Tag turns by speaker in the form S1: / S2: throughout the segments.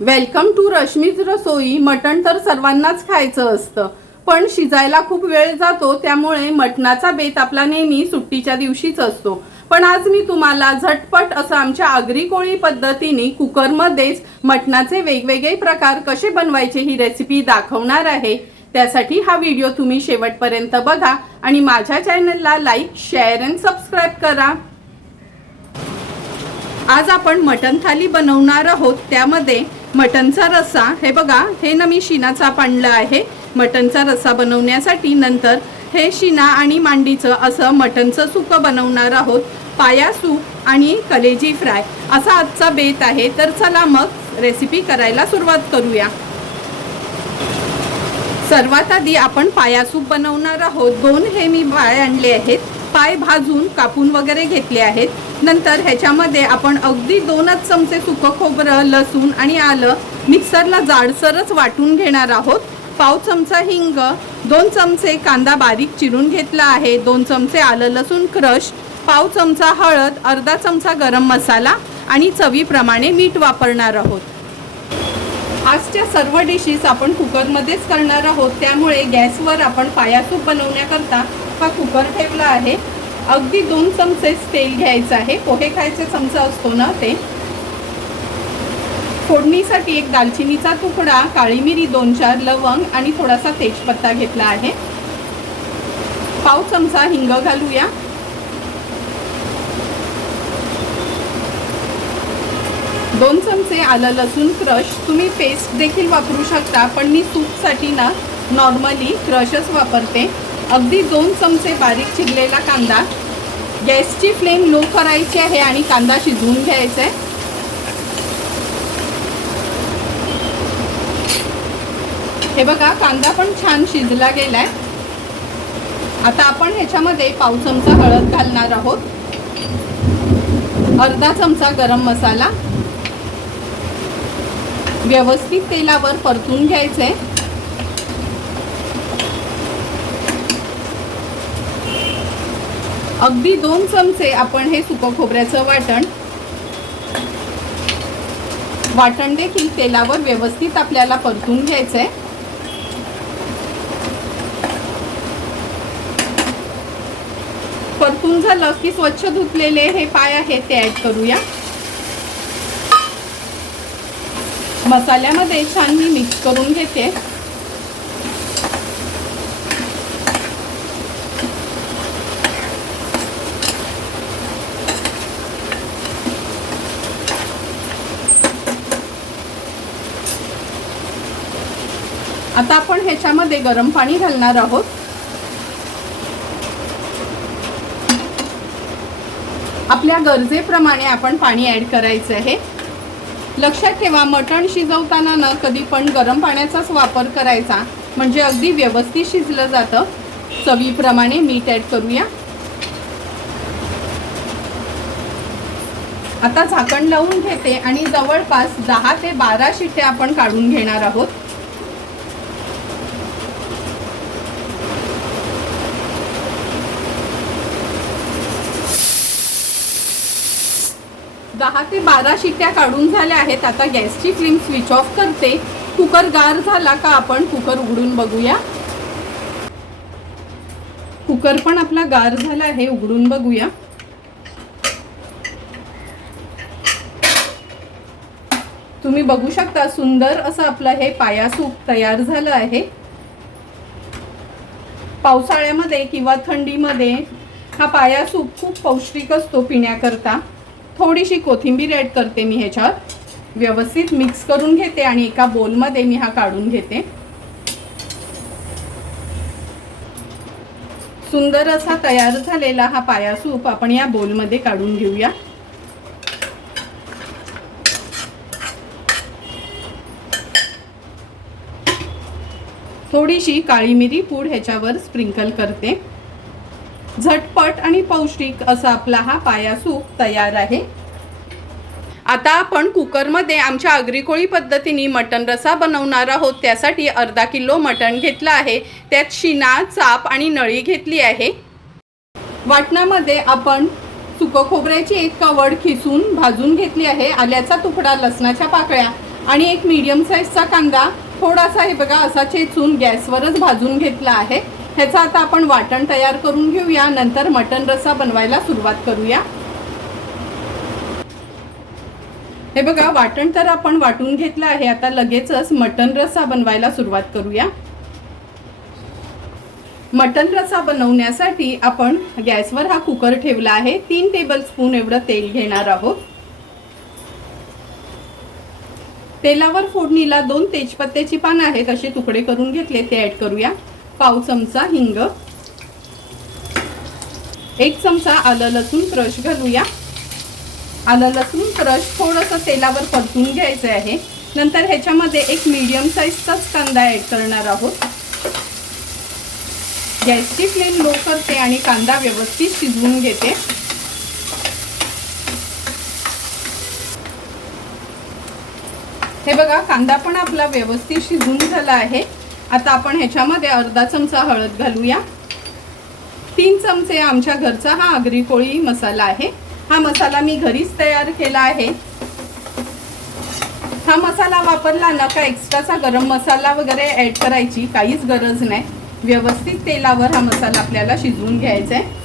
S1: Welcome to Rashmi's Rasoi. मटण तर सर्वांनाच खायचं असतं. पण शिजायला खूप वेळ जातो त्यामुळे मटणाचा बेत आपला नेहमी सुट्टीच्या दिवशीच असतो. पण आज मी तुम्हाला झटपट असं आमच्या आगरी कोळी पद्धतीने कुकरमध्येच मटणाचे वेगवेगळे प्रकार कसे बनवायचे ही रेसिपी दाखवणार आहे. त्यासाठी हा व्हिडिओ तुम्ही शेवटपर्यंत बघा आणि माझ्या चॅनलला लाईक शेअर अँड सबस्क्राईब करा. आज आपण मटण थाली बनवणार आहोत. त्यामध्ये मटनचा रस्सा. हे बघा हे ना मी शिनाचा आणलं आहे. मटनचा रस्सा बनवण्यासाठी नंतर हे शिना आणि मांडीचं असं मटनचं सुकं बनवणार आहोत. पाया सूप आणि कलेजी फ्राय. असा आजचा बेत आहे. तर चला मग रेसिपी करायला सुरुवात करूया. सर्वात आधी आपण पाया सूप बनवणार आहोत. दोन हे मी बाय आणले आहेत. पाय भाजून कापून वगैरे घेतले आहेत. नंतर ह्याच्यामध्ये आपण अगदी दोनच चमचे सुकं खोबरं लसूण आणि आलं मिक्सरला जाडसरच वाटून घेणार आहोत. पाव चमचा हिंग दोन चमचे कांदा बारीक चिरून घेतला आहे दोन चमचे आलं लसूण क्रश पाव चमचा हळद अर्धा चमचा गरम मसाला आणि चवीप्रमाणे मीठ वापरणार आहोत. आजच्या सर्व डिशेस आपण कुकरमध्येच करणार आहोत. त्यामुळे गॅसवर आपण पाया सूप बनवण्याकरता हा कुकर ठेवला आहे. अगदी दोन चमचेच तेल घ्यायचं आहे. पोहे खायचे चमचा असतो ना ते. फोडणीसाठी एक दालचिनीचा तुकडा काळी मिरी दोन चार लवंग आणि थोडासा तेजपत्ता घेतला आहे. पाव चमचा हिंग घालूया. दोन चमचे आलं लसूण क्रश. तुम्ही पेस्ट देखील वापरू शकता पण मी सूपसाठी ना नॉर्मली क्रशच वापरते. अगदी दोन चमचे बारीक चिरलेला कांदा. गॅसची फ्लेम लो करायची आहे आणि कांदा शिजवून घ्यायचा आहे. हे बघा कांदा पण छान शिजला गेलाय. आता आपण ह्याच्यामध्ये पाव चमचा हळद घालणार आहोत. अर्धा चमचा गरम मसाला. व्यवस्थित तेलावर परतून घ्यायचे अगदी दोन चमचे आपण हे सुकं खोबऱ्याचं वाटण. वाटण देखील तेलावर व्यवस्थित आपल्याला परतून घ्यायचं आहे परतून झालं की स्वच्छ धुतलेले हे पाय आहेत ते ऍड करूया. मसाल्यामध्ये छान मी मिक्स करून घेते. आता आपण ह्याच्यामध्ये गरम पाणी घालणार आहोत. आपल्या गरजेप्रमाणे आपण पाणी ऍड करायचं आहे. लक्षात ठेवा मटण शिजवताना ना कधी पण गरम पाण्याचाच वापर करायचा. म्हणजे अगदी व्यवस्थित शिजलं जातं. चवीप्रमाणे मीठ ॲड करूया. आता झाकण लावून घेते आणि जवळपास दहा ते बारा शिट्ट्या आपण काढून घेणार आहोत. दहा ते बारा शिट्ट्या काढून झाल्या आहेत. आता गॅसची फ्लेम स्विच ऑफ करते. कुकर गार झाला का आपण कुकर उघडून बघूया. कुकर पण आपला गार झाला आहे उघडून बघूया. तुम्ही बघू शकता सुंदर असं आपलं हे पाया सूप तयार झालं आहे. पावसाळ्यामध्ये किंवा थंडीमध्ये हा पाया सूप खूप पौष्टिक असतो पिण्याकरता. थोडीशी कोथिंबीर ॲड करते मी ह्याच्यात व्यवस्थित मिक्स करून घेते आणि एका बोलमध्ये मी हा काढून घेते. सुंदर असा तयार झालेला हा पाया सूप आपण या बोलमध्ये काढून घेऊया. थोडीशी काळी मिरी पूड ह्याच्यावर स्प्रिंकल करते. झटपट आणि पौष्टिक असा आपला हा पाया सूप तयार आहे. आता आपण कुकरमध्ये आमच्या आगरीकोळी पद्धतीने मटण रसा बनवणार आहोत. त्यासाठी अर्धा किलो मटण घेतलं आहे. त्यात शिना चाप आणि नळी घेतली आहे. वाटणामध्ये आपण सुकं खोबऱ्याची एक कवड खिसून भाजून घेतली आहे. आल्याचा तुकडा लसणाच्या पाकळ्या आणि एक मीडियम साईजचा कांदा. थोडासा हे बघा असा चेचून गॅसवरच भाजून घेतला आहे. ह्याचं आता आपण वाटण तयार करून घेऊया. नंतर मटण रस्सा बनवायला सुरुवात करूया. हे बघा वाटण तर आपण वाटून घेतलं आहे. आता लगेचच मटण रस्सा बनवायला सुरुवात करूया. मटण रस्सा बनवण्यासाठी आपण गॅसवर हा कुकर ठेवला आहे. तीन टेबल स्पून एवढं तेल घेणार आहोत. तेलावर फोडणीला दोन तेजपत्त्याची पानं आहेत. असे तुकडे करून घेतले ते ऍड करूया. पाव चमचा हिंग. एक चमचा आलं लसूण क्रश घालूया. आलं लसूण क्रश थोडंसं तेलावर परतून घ्यायचं आहे. नंतर ह्याच्यामध्ये एक मीडियम साईजचाच कांदा ऍड करणार आहोत. गॅसची फ्लेम लो करते आणि कांदा व्यवस्थित शिजवून घेते. हे बघा कांदा पण आपला व्यवस्थित शिजून झाला आहे. आता आपण ह्याच्यामध्ये अर्धा चमचा हळद घालूया. तीन चमचे आमच्या घरचा हा आगरी कोळी मसाला आहे. हा मसाला मी घरीच तयार केला आहे. हा मसाला वापरला ना का एक्स्ट्राचा गरम मसाला वगैरे ॲड करायची काहीच गरज नाही. व्यवस्थित तेलावर हा मसाला आपल्याला शिजवून घ्यायचा आहे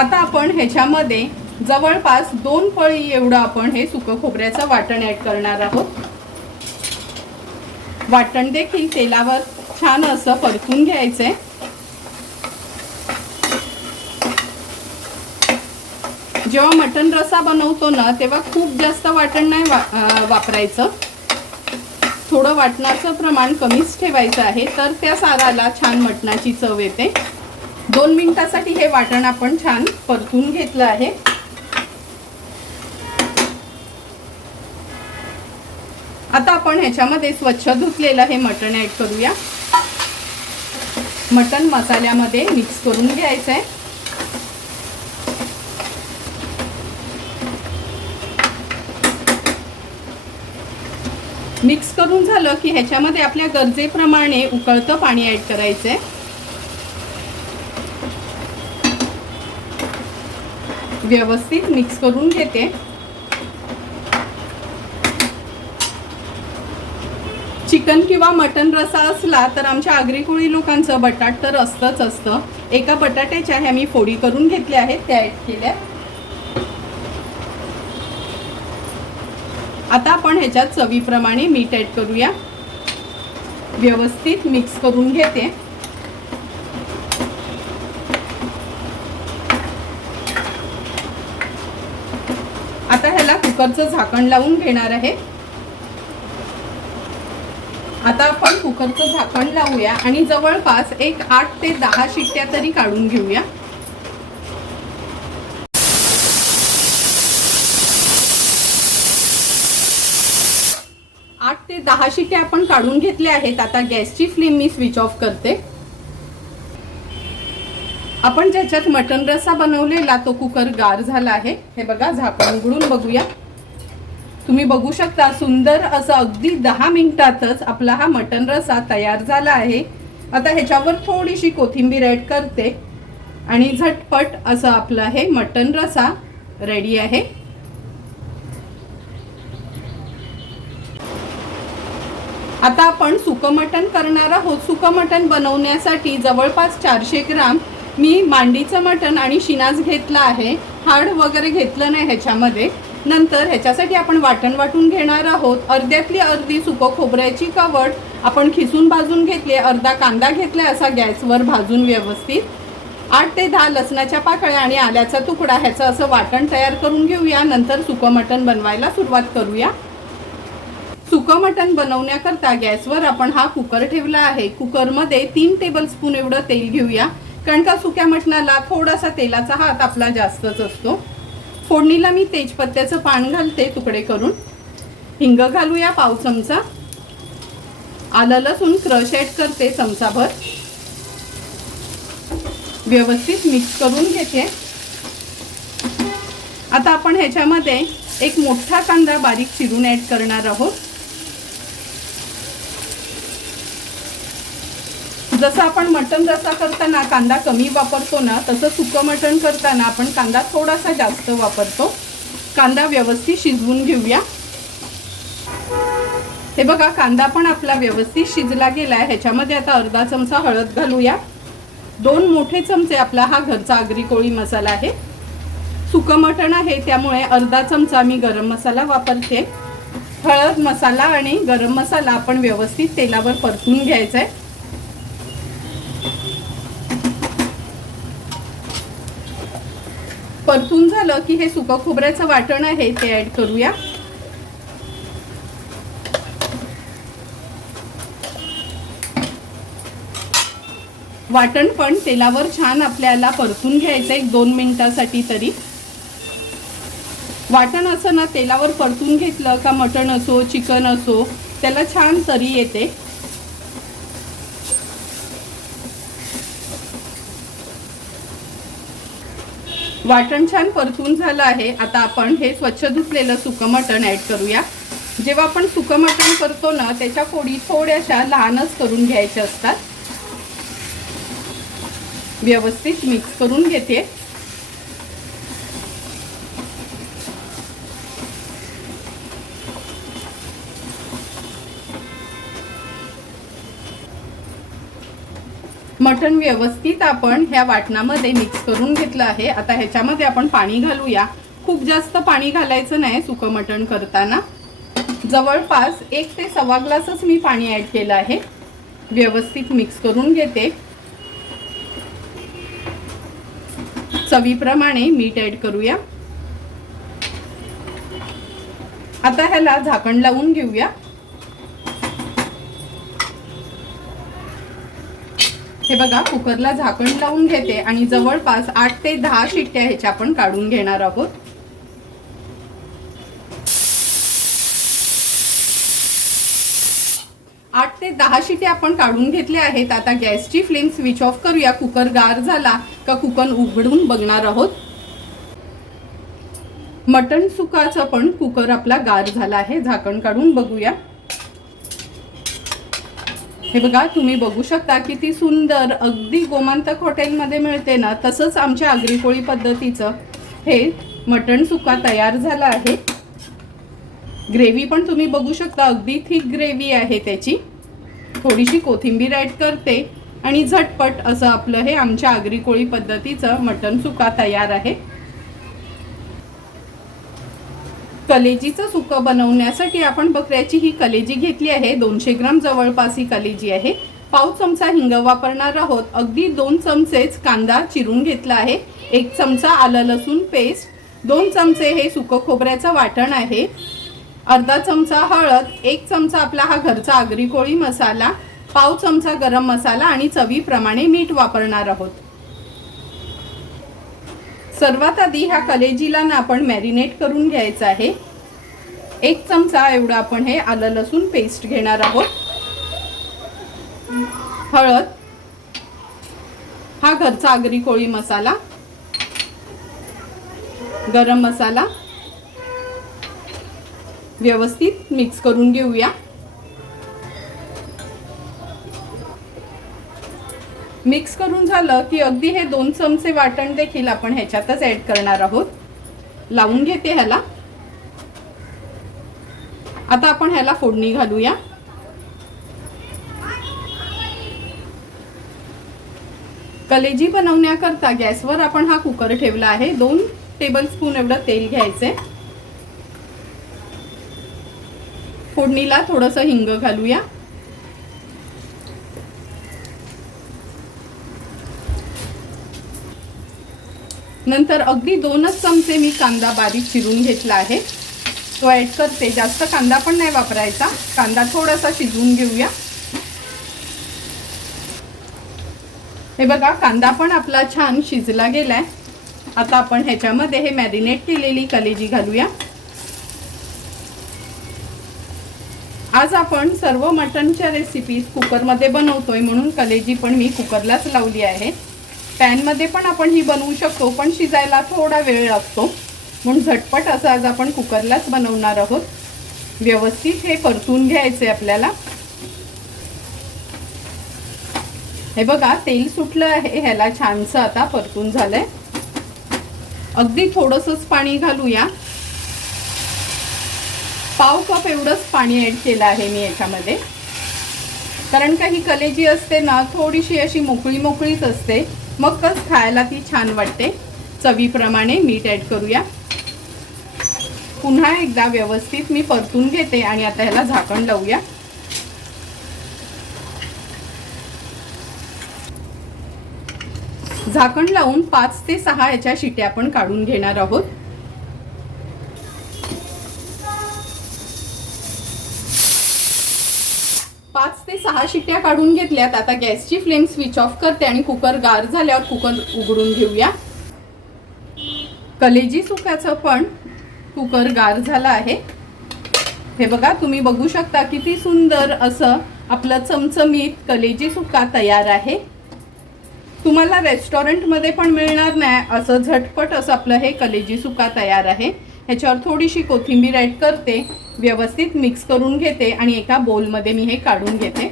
S1: आता आपण ह्याच्यामध्ये जवळपास दोन पळी एवढं आपण हे सुकं खोबऱ्याचं वाटण ॲड करणार आहोत. वाटण देखील तेलावर छान असं परतून घ्यायचंय. जेव्हा मटण रसा बनवतो ना तेव्हा खूप जास्त वाटण नाही वा वापरायचं. थोडं वाटणाचं प्रमाण कमीच ठेवायचं आहे तर त्या साराला छान मटणाची चव येते. दोन मिनिटासाठी हे वाटण आपण छान परतून घेतलं आहे. आता आपण ह्याच्यामध्ये स्वच्छ धुतलेलं हे मटण ॲड करूया. मटण मसाल्यामध्ये मिक्स करून घ्यायचं आहे मिक्स करून झालं की ह्याच्यामध्ये आपल्या गरजेप्रमाणे उकळतं पाणी ॲड करायचं आहे व्यवस्थित मिक्स करून घेते. चिकन किंवा मटन रसा असला तर आमच्या आगरीकोळी लोकांचं बटाट तर असतंच असतं. एका बटाट्याच्या ह्या मी फोडी करून घेतल्या आहेत त्या ॲड केल्या. आता आपण ह्याच्यात चवीप्रमाणे मीठ ॲड करूया. व्यवस्थित मिक्स करून घेते. आता ह्याला कुकरचं झाकण लावून घेणार आहे. आता आपण कुकरचं झाकण लावूया आणि जवळपास एक आठ ते दहा शिट्ट्या तरी काढून घेऊया. आठ ते दहा शिट्ट्या आपण काढून घेतल्या आहेत. आता गॅसची फ्लेम मी स्विच ऑफ करते. आपण ज्याच्यात मटन रस्सा बनवलेला तो कुकर गार झाला आहे. हे बघा झाकण उघडून बघूया. तुम्ही बघू शकता सुंदर असं अगदी दहा मिनिटातच आपला हा मटन रसा तयार झाला आहे. आता ह्याच्यावर थोडीशी कोथिंबीर ॲड करते. आणि झटपट असं आपलं हे मटन रसा रेडी आहे. आता आपण सुकं मटण करणार आहोत. सुकं मटण बनवण्यासाठी जवळपास चारशे ग्राम मी मांडीचं मटण आणि शिनाज घेतला आहे. हाड वगैरे घेतलं नाही ह्याच्यामध्ये. नंतर ह्याच्यासाठी आपण वाटण वाटून घेणार आहोत. अर्ध्यातली अर्धी सुकं खोबऱ्याची कवड आपण खिसून भाजून घेतली अर्धा कांदा घेतलाय असा गॅसवर भाजून व्यवस्थित. आठ ते दहा लसणाच्या पाकळ्या आणि आल्याचा तुकडा ह्याचं असं वाटण तयार करून घेऊया. नंतर सुकं मटण बनवायला सुरुवात करूया. सुकं मटण बनवण्याकरता गॅसवर आपण हा कुकर ठेवला आहे. कुकरमध्ये तीन टेबल स्पून एवढं तेल घेऊया. कारण का सुक्या मटणाला थोडासा तेलाचा हात आपला जास्तच असतो. फोडणीला मी तेजपत्त्याचं पान घालते तुकडे करून. हिंग घालूया पाव चमचा. आलं लसूण क्रश ॲड करते चमचाभर. व्यवस्थित मिक्स करून घेते. आता आपण ह्याच्यामध्ये एक मोठा कांदा बारीक चिरून ॲड करणार आहोत. जसं आपण मटण रसा करताना कांदा कमी वापरतो ना तसं सुकं मटण करताना आपण कांदा थोडासा जास्त वापरतो. कांदा व्यवस्थित शिजवून घेऊया. हे बघा कांदा पण आपला व्यवस्थित शिजला गेला आहे ह्याच्यामध्ये आता अर्धा चमचा हळद घालूया. दोन मोठे चमचे आपला हा घरचा आगरी कोळी मसाला आहे. सुकं मटण आहे त्यामुळे अर्धा चमचा मी गरम मसाला वापरते. हळद मसाला आणि गरम मसाला आपण व्यवस्थित तेलावर परतून घ्यायचा आहे परतून झालं की हे सुकं खोबऱ्याचं वाटण आहे ते ऍड करूया. वाटण पण तेलावर छान आपल्याला परतून घ्यायचं एक दोन मिनिटासाठी तरी. वाटण असं ना तेलावर परतून घेतलं का मटण असो चिकन असो त्याला छान तरी येते. वाटण छान परतून झालं आहे. आता आपण हे स्वच्छ धुतलेलं सुकं मटण ॲड करूया. जेव्हा आपण सुकं मटण करतो ना त्याच्या फोडी थोड्याशा लहानच करून घ्यायच्या असतात. व्यवस्थित मिक्स करून घेते. मटण व्यवस्थित आपण ह्या वाटणामध्ये मिक्स करून घेतलं आहे. आता ह्याच्यामध्ये आपण पाणी घालूया. खूप जास्त पाणी घालायचं नाही सुकं मटण करताना. जवळपास एक ते सव्वा ग्लासच मी पाणी ॲड केलं आहे. व्यवस्थित मिक्स करून घेते. चवीप्रमाणे मीठ ॲड करूया. आता ह्याला झाकण लावून घेऊया. हे बघा कुकरला झाकण लावून घेते आणि जवळपास आठ ते दहा शिट्ट्या ह्याच्या आपण काढून घेणार आहोत. आठ ते दहा शिट्या आपण काढून घेतल्या आहेत. आता गॅसची फ्लेम स्विच ऑफ करूया. कुकर गार झाला का कुकर उघडून बघणार आहोत. मटण सुकाचं पण कुकर आपला गार झाला आहे. झाकण काढून बघूया. हे बघा तुम्ही बघू शकता किती सुंदर अगदी गोमांतक हॉटेलमध्ये मिळते ना तसंच आमच्या आगरीकोळी पद्धतीचं हे मटण सुका तयार झालं आहे. ग्रेव्ही पण तुम्ही बघू शकता अगदी थिक ग्रेव्ही आहे त्याची. थोडीशी कोथिंबीर ॲड करते आणि झटपट असं आपलं हे आमच्या आगरी कोळी पद्धतीचं मटण सुका तयार आहे. कलेजीचं सुकं बनवण्यासाठी आपण बकऱ्याची ही कलेजी घेतली आहे. दोनशे ग्राम जवळपास ही कलेजी आहे. पाव चमचा हिंग वापरणार आहोत. अगदी दोन चमचेच कांदा चिरून घेतला आहे. एक चमचा आलं लसूण पेस्ट. दोन चमचे हे सुकं खोबऱ्याचं वाटण आहे. अर्धा चमचा हळद. एक चमचा आपला हा घरचा आगरी कोळी मसाला. पाव चमचा गरम मसाला आणि चवीप्रमाणे मीठ वापरणार आहोत. सर्वात आधी ह्या कलेजीला ना आपण मॅरिनेट करून घ्यायचं आहे. एक चमचा एवढं आपण हे आलं लसूण पेस्ट घेणार आहोत. हळद. हा घरचा आगरी कोळी मसाला. गरम मसाला. व्यवस्थित मिक्स करून घेऊया. मिक्स करून झालं की अगदी हे दोन चमचे वाटण देखील आपण ह्याच्यातच ऍड करणार आहोत. लावून घेते ह्याला. आता आपण ह्याला फोडणी घालूया. कलेजी बनवण्याकरता गॅसवर आपण हा कुकर ठेवला आहे. दोन टेबल स्पून एवढं तेल घ्यायचंय फोडणीला थोडंसं हिंग घालूया. नंतर अगदी दोनच चमचे मी कांदा बारीक चिरून घेतला आहे. तो ॲड करते. जास्त कांदा पण नाही वापरायचा. कांदा थोडासा शिजवून घेऊया. हे बघा कांदा पण आपला छान शिजला गेलाय. आता आपण ह्याच्यामध्ये हे मॅरिनेट केलेली कलेजी घालूया. आज आपण सर्व मटनच्या रेसिपीज कुकरमध्ये बनवतोय म्हणून कलेजी पण मी कुकरलाच लावली आहे. पॅनमध्ये पण आपण ही बनवू शकतो पण शिजायला थोडा वेळ लागतो. म्हणून झटपट असं आज आपण कुकरलाच बनवणार आहोत. व्यवस्थित हे परतून घ्यायचे आपल्याला. हे बघा तेल सुटलं आहे ह्याला छानसं आता परतून झालंय. अगदी थोडंसंच पाणी घालूया. पाव कप एवढंच पाणी ॲड केलं आहे मी याच्यामध्ये. कारण का ही कलेजी असते ना थोडीशी अशी मोकळी मोकळीच असते. मगच खायला ती छान वाटते. चवीप्रमाणे मीठ ॲड करूया. पुन्हा एकदा व्यवस्थित मी परतून घेते आणि आता ह्याला झाकण लावूया. झाकण लावून पाच ते सहा याच्या शिट्या आपण काढून घेणार आहोत पाच ते सहा शिट्या काढून घेतल्यात. आता गॅसची फ्लेम स्विच ऑफ करते आणि कुकर गार झाल्यावर कुकर उघडून घेऊया. कलेजी सुकाचं पण कुकर गार झाला आहे. हे बघा तुम्ही बघू शकता किती सुंदर असं आपलं चमचमीत कलेजी सुका तयार आहे. तुम्हाला रेस्टॉरंटमध्ये पण मिळणार नाही. असं झटपट असं आपलं हे कलेजी सुका तयार आहे. ह्याच्यावर थोडीशी कोथिंबीर ॲड करते. व्यवस्थित मिक्स करून घेते आणि एका बोलमध्ये मी हे काढून घेते.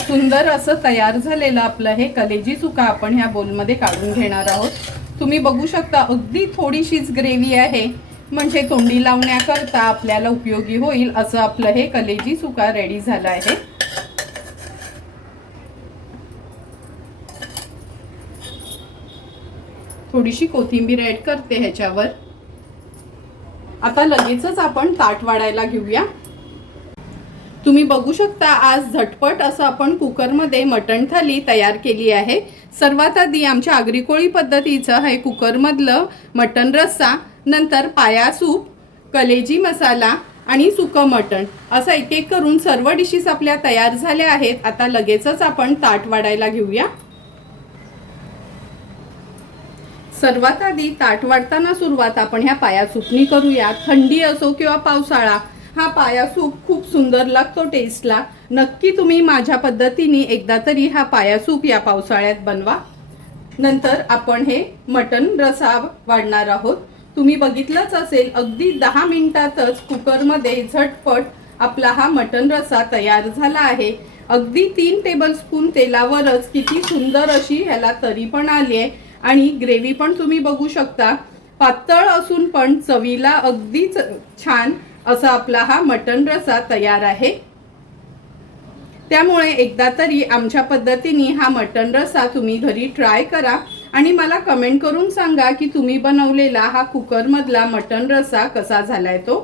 S1: सुंदर असं तयार झालेलं आपलं हे कलेजी सुका आपण ह्या बोलमध्ये काढून घेणार आहोत. तुम्ही बघू शकता अगदी थोडीशीच ग्रेव्ही आहे. म्हणजे तोंडी लावण्याकरता आपल्याला उपयोगी होईल असं आपलं हे कलेजी सुका रेडी झालं आहे. थोडीशी कोथिंबीर ॲड करते ह्याच्यावर. आता लगेचच आपण ताट वाढायला घेऊया. तुम्ही बघू शकता आज झटपट असं आपण कुकरमध्ये मटण थाली तयार केली आहे. सर्वात आधी आमच्या आगरी कोळी पद्धतीचं हे कुकरमधलं मटण रस्सा नंतर पाया सूप कलेजी मसाला आणि सुकं मटण. असं एक एक करून सर्व डिशेस आपल्या तयार झाल्या आहेत. आता लगेचच आपण ताट वाढायला घेऊया. सर्वात आधी ताट वाढताना सुरुवात आपण ह्या पाया करूया. थंडी असो किंवा पावसाळा हा पायासूप खूप सुंदर लागतो टेस्टला. नक्की तुम्ही माझ्या पद्धतीने एकदा तरी हा पायासूप या पावसाळ्यात बनवा. नंतर आपण हे मटण रसा वाढणार आहोत. तुम्ही बघितलंच असेल अगदी दहा मिनिटातच कुकरमध्ये झटपट आपला हा मटण रसा तयार झाला आहे. अगदी तीन टेबलस्पून तेलावरच किती सुंदर अशी ह्याला तरी पण आली आहे. आणि ग्रेव्ही पण तुम्ही बघू शकता. पातळ असून पण चवीला अगदीच छान असा आपला हा मटण रसा तयार आहे. त्यामुळे एकदा तरी आमच्या पद्धतीने हा मटण रसा तुम्ही घरी ट्राय करा आणि मला कमेंट करून सांगा की तुम्ही बनवलेला हा कुकरमधला मटण रसा कसा झालाय तो.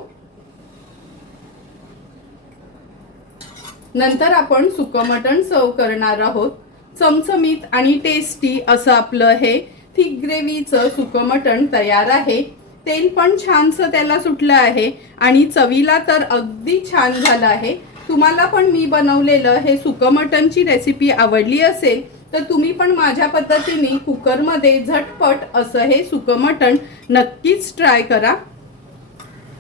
S1: नंतर आपण सुकं मटण सर्व करणार आहोत. चमचमीत आणि टेस्टी असं आपलं हे थिक ग्रेव्हीचं सुकं मटण तयार आहे. तेल पण छानसं त्याला सुटलं आहे आणि चवीला तर अगदी छान झालं आहे. तुम्हाला पण मी बनवलेलं हे सुकं मटणची रेसिपी आवडली असेल तर तुम्ही पण माझ्या पद्धतीने कुकरमध्ये झटपट असं हे सुकं मटण नक्कीच ट्राय करा.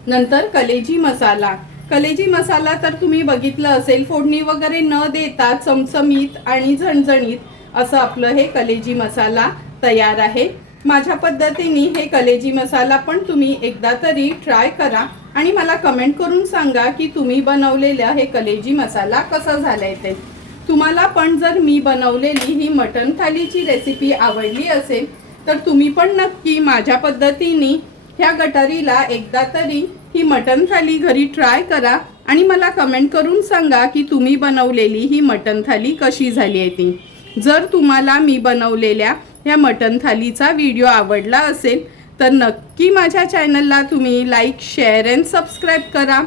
S1: नंतर कलेजी मसाला. कलेजी मसाला तर तुम्ही बघितलं असेल फोडणी वगैरे न देता चमचमीत आणि झणझणीत असं आपलं हे कलेजी मसाला तयार आहे. माझ्या पद्धतीने हे कलेजी मसाला पण तुम्ही एकदा तरी ट्राय करा आणि मला कमेंट करून सांगा की तुम्ही बनवलेला हे कलेजी मसाला कसा झालाय ते. तुम्हाला पण जर मी बनवलेली ही मटण थालीची रेसिपी आवडली असेल तर तुम्ही पण नक्की माझ्या पद्धतीने ह्या गटारीला एकदा तरी ही मटन थाली घरी ट्राय करा आणि मला कमेंट करून सांगा की तुम्ही बनवलेली ही मटन थाली कशी झाली आहे ती. जर तुम्हाला मी बनवलेल्या ह्या मटन थालीचा व्हिडिओ आवडला असेल तर नक्की माझ्या चॅनलला तुम्ही लाईक शेअर अँड सबस्क्राईब करा.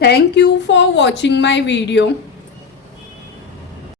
S1: Thank you for watching my video